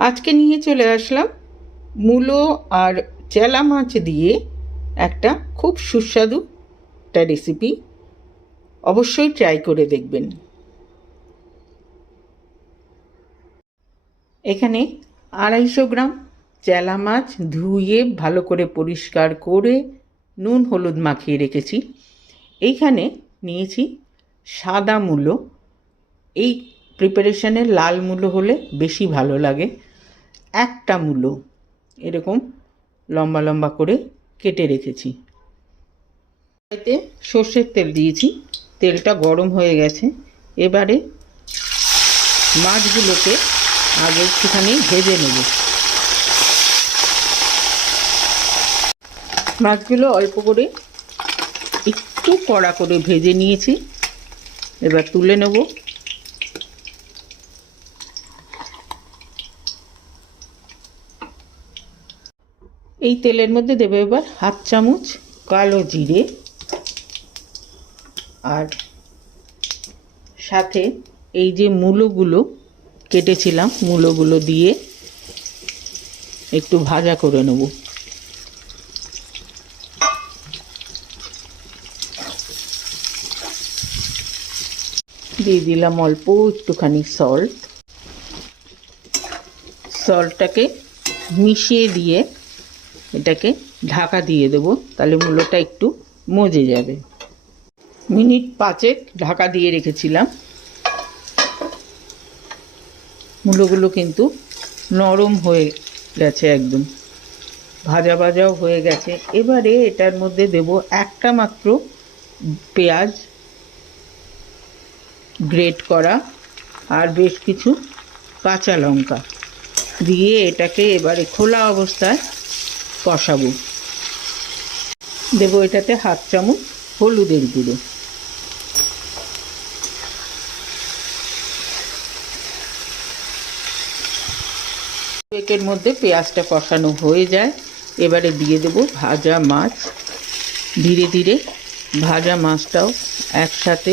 আজকে নিয়ে চলে আসলাম মূলো আর চেলা মাছ দিয়ে একটা খুব সুস্বাদু একটা রেসিপি অবশ্যই ট্রাই করে দেখবেন। এখানে আড়াইশো গ্রাম চেলা মাছ ধুয়ে ভালো করে পরিষ্কার করে নুন হলুদ মাখিয়ে রেখেছি। এইখানে নিয়েছি সাদা মূলো। এই প্রিপারেশনে লাল মূলো হলে বেশি ভালো লাগে। একটা মূলো এরকম লম্বা লম্বা করে কেটে রেখেছি। এতে সর্ষের তেল দিয়েছি। তেলটা গরম হয়ে গেছে। এবারে মাছগুলোকে আগে একটুখানি ভেজে নেব। মাছগুলো অল্প করে একটু কড়া করে ভেজে নিয়েছি। এবার তুলে নেব। এই তেলের মধ্যে দেবে এবার হাফ চামচ কালো জিরে আর সাথে এই যে মূলোগুলো, কেটেছিলাম মূলোগুলো দিয়ে একটু ভাজা করে নেব। দিয়ে দিলাম অল্প একটুখানি সল্ট সল্টটাকে মিশিয়ে দিয়ে এটাকে ঢাকা দিয়ে দেবো, তাহলে মূলোটা একটু মজে যাবে। মিনিট পাঁচেক ঢাকা দিয়ে রেখেছিলাম। মূলোগুলো কিন্তু নরম হয়ে গেছে একদম। ভাজা ভাজাও হয়ে গেছে। এবারে এটার মধ্যে দেব একটা মাত্র পেঁয়াজ গ্রেট করা আর বেশ কিছু কাঁচা লঙ্কা। দিয়ে এটাকে এবারে খোলা অবস্থায় কষাবো। দেবো এটাতে হাফ চামচ হলুদের গুঁড়ো। একের মধ্যে পেঁয়াজটা কষানো হয়ে যায়। এবারে দিয়ে দেব ভাজা মাছ। ধীরে ধীরে ভাজা মাছটাও একসাথে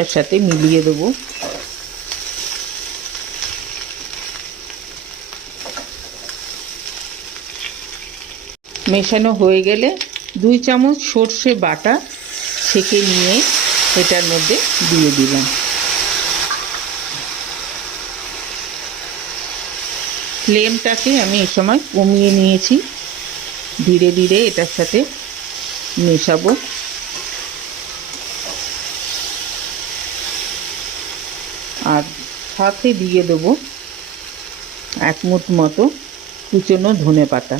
এর সাথে মিলিয়ে দেবো। মেশানো হয়ে গেলে দুই চামচ সর্ষে বাটা ছেঁকে নিয়ে এটার মধ্যে দিয়ে দিলাম। ফ্লেমটাকে আমি এ সময় কমিয়ে নিয়েছি। ধীরে ধীরে এটার সাথে মেশাবো। আর সাথে দিয়ে দেবো এক মুঠ মতো কুচনো ধনে পাতা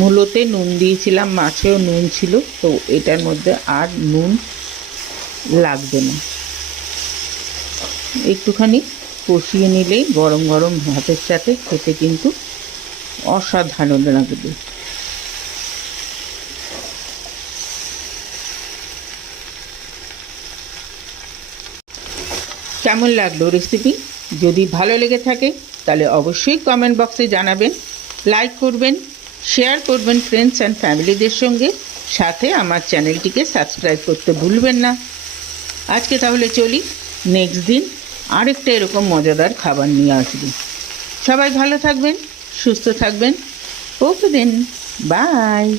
মূলোতে নুন দিয়েছিলাম, মাছেও নুন ছিল, তো এটার মধ্যে আর নুন লাগবে না। একটুখানি কষিয়ে নিলেই গরম গরম ভাতের সাথে খেতে কিন্তু অসাধারণ লাগবে। কেমন লাগল রেসিপি যদি ভালো লেগে থাকে, তাহলে অবশ্যই কমেন্ট বক্সে জানাবেন লাইক করবেন শেয়ার করবেন ফ্রেন্ডস অ্যান্ড ফ্যামিলিদের সঙ্গে। সাথে আমার চ্যানেলটিকে সাবস্ক্রাইব করতে ভুলবেন না। আজকে তাহলে চলি। নেক্সট দিন আরেকটা এরকম মজাদার খাবার নিয়ে আসবি। সবাই ভালো থাকবেন, সুস্থ থাকবেন। ওকে দেন বাই